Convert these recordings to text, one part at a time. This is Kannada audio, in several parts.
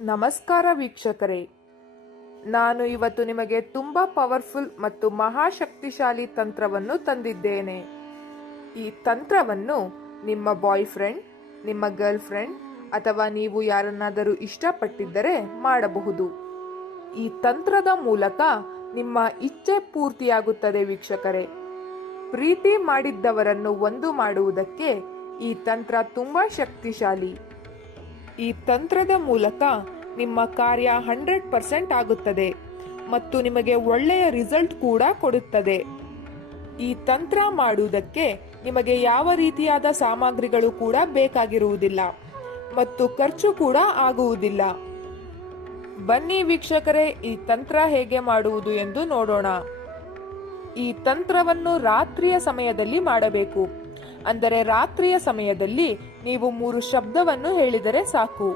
ನಮಸ್ಕಾರ ವೀಕ್ಷಕರೇ, ನಾನು ಇವತ್ತು ನಿಮಗೆ ತುಂಬಾ ಪವರ್ಫುಲ್ ಮತ್ತು ಮಹಾಶಕ್ತಿಶಾಲಿ ತಂತ್ರವನ್ನು ತಂದಿದ್ದೇನೆ. ಈ ತಂತ್ರವನ್ನು ನಿಮ್ಮ ಬಾಯ್ ಫ್ರೆಂಡ್, ನಿಮ್ಮ ಗರ್ಲ್ ಫ್ರೆಂಡ್ ಅಥವಾ ನೀವು ಯಾರನ್ನಾದರೂ ಇಷ್ಟಪಟ್ಟಿದ್ದರೆ ಮಾಡಬಹುದು. ಈ ತಂತ್ರದ ಮೂಲಕ ನಿಮ್ಮ ಇಚ್ಛೆ ಪೂರ್ತಿಯಾಗುತ್ತದೆ ವೀಕ್ಷಕರೇ. ಪ್ರೀತಿ ಮಾಡಿದ್ದವರನ್ನು ಒಂದು ಮಾಡುವುದಕ್ಕೆ ಈ ತಂತ್ರ ತುಂಬಾ ಶಕ್ತಿಶಾಲಿ. ಈ ತಂತ್ರದ ಮೂಲಕ ನಿಮ್ಮ ಕಾರ್ಯ 100% ಆಗುತ್ತದೆ ಮತ್ತು ನಿಮಗೆ ಒಳ್ಳೆಯ ರಿಸಲ್ಟ್ ಕೂಡ ಕೊಡುತ್ತದೆ. ಈ ತಂತ್ರ ಮಾಡುವುದಕ್ಕೆ ನಿಮಗೆ ಯಾವ ರೀತಿಯಾದ ಸಾಮಗ್ರಿಗಳು ಕೂಡ ಬೇಕಾಗಿರುವುದಿಲ್ಲ ಮತ್ತು ಖರ್ಚು ಕೂಡ ಆಗುವುದಿಲ್ಲ. ಬನ್ನಿ ವೀಕ್ಷಕರೇ, ಈ ತಂತ್ರ ಹೇಗೆ ಮಾಡುವುದು ಎಂದು ನೋಡೋಣ. ಈ ತಂತ್ರವನ್ನು ರಾತ್ರಿಯ ಸಮಯದಲ್ಲಿ ಮಾಡಬೇಕು. ಅಂದರೆ ರಾತ್ರಿಯ ಸಮಯದಲ್ಲಿ ನೀವು 3 ಶಬ್ದವನ್ನು ಹೇಳಿದರೆ ಸಾಕು.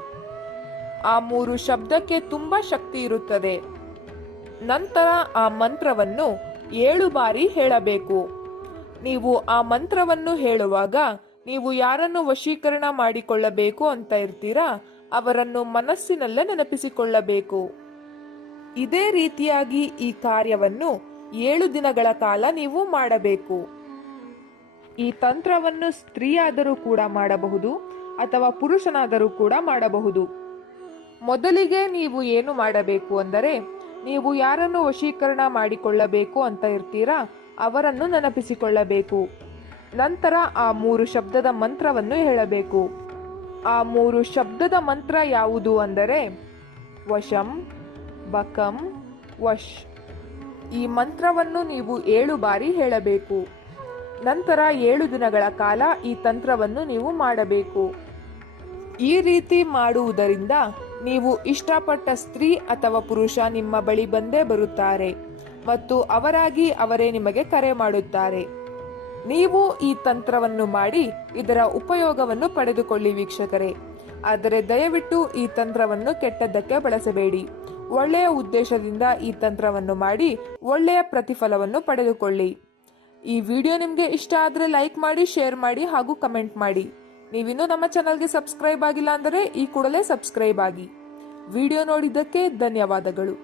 ಆ 3 ಶಬ್ದಕ್ಕೆ ತುಂಬಾ ಶಕ್ತಿ ಇರುತ್ತದೆ. ನಂತರ ಆ ಮಂತ್ರವನ್ನು 7 ಬಾರಿ ಹೇಳಬೇಕು. ನೀವು ಆ ಮಂತ್ರವನ್ನು ಹೇಳುವಾಗ ನೀವು ಯಾರನ್ನು ವಶೀಕರಣ ಮಾಡಿಕೊಳ್ಳಬೇಕು ಅಂತ ಇರ್ತೀರಾ ಅವರನ್ನು ಮನಸ್ಸಿನಲ್ಲೇ ನೆನಪಿಸಿಕೊಳ್ಳಬೇಕು. ಇದೇ ರೀತಿಯಾಗಿ ಈ ಕಾರ್ಯವನ್ನು 7 ದಿನಗಳ ಕಾಲ ನೀವು ಮಾಡಬೇಕು. ಈ ತಂತ್ರವನ್ನು ಸ್ತ್ರೀಯಾದರೂ ಕೂಡ ಮಾಡಬಹುದು ಅಥವಾ ಪುರುಷನಾದರೂ ಕೂಡ ಮಾಡಬಹುದು. ಮೊದಲಿಗೆ ನೀವು ಏನು ಮಾಡಬೇಕು ಅಂದರೆ, ನೀವು ಯಾರನ್ನು ವಶೀಕರಣ ಮಾಡಿಕೊಳ್ಳಬೇಕು ಅಂತ ಇರ್ತೀರಾ ಅವರನ್ನು ನೆನಪಿಸಿಕೊಳ್ಳಬೇಕು. ನಂತರ ಆ 3 ಶಬ್ದದ ಮಂತ್ರವನ್ನು ಹೇಳಬೇಕು. ಆ 3 ಶಬ್ದದ ಮಂತ್ರ ಯಾವುದು ಅಂದರೆ ವಶಂ, ಬಕಂ, ವಶ್. ಈ ಮಂತ್ರವನ್ನು ನೀವು 7 ಬಾರಿ ಹೇಳಬೇಕು. ನಂತರ 7 ದಿನಗಳ ಕಾಲ ಈ ತಂತ್ರವನ್ನು ನೀವು ಮಾಡಬೇಕು. ಈ ರೀತಿ ಮಾಡುವುದರಿಂದ ನೀವು ಇಷ್ಟಪಟ್ಟ ಸ್ತ್ರೀ ಅಥವಾ ಪುರುಷ ನಿಮ್ಮ ಬಳಿ ಬಂದೇ ಬರುತ್ತಾರೆ ಮತ್ತು ಅವರೇ ನಿಮಗೆ ಕರೆ ಮಾಡುತ್ತಾರೆ. ನೀವು ಈ ತಂತ್ರವನ್ನು ಮಾಡಿ ಇದರ ಉಪಯೋಗವನ್ನು ಪಡೆದುಕೊಳ್ಳಿ ವೀಕ್ಷಕರೇ. ಆದರೆ ದಯವಿಟ್ಟು ಈ ತಂತ್ರವನ್ನು ಕೆಟ್ಟದ್ದಕ್ಕೆ ಬಳಸಬೇಡಿ. ಒಳ್ಳೆಯ ಉದ್ದೇಶದಿಂದ ಈ ತಂತ್ರವನ್ನು ಮಾಡಿ ಒಳ್ಳೆಯ ಪ್ರತಿಫಲವನ್ನು ಪಡೆದುಕೊಳ್ಳಿ. ಈ ವಿಡಿಯೋ ನಿಮಗೆ ಇಷ್ಟ ಆದರೆ ಲೈಕ್ ಮಾಡಿ, ಶೇರ್ ಮಾಡಿ ಹಾಗೂ ಕಮೆಂಟ್ ಮಾಡಿ. ನೀವಿನ್ನೂ ನಮ್ಮ ಚಾನಲ್ಗೆ ಸಬ್ಸ್ಕ್ರೈಬ್ ಆಗಿಲ್ಲ ಅಂದರೆ ಈ ಕೂಡಲೇ ಸಬ್ಸ್ಕ್ರೈಬ್ ಆಗಿ. ವಿಡಿಯೋ ನೋಡಿದ್ದಕ್ಕೆ ಧನ್ಯವಾದಗಳು.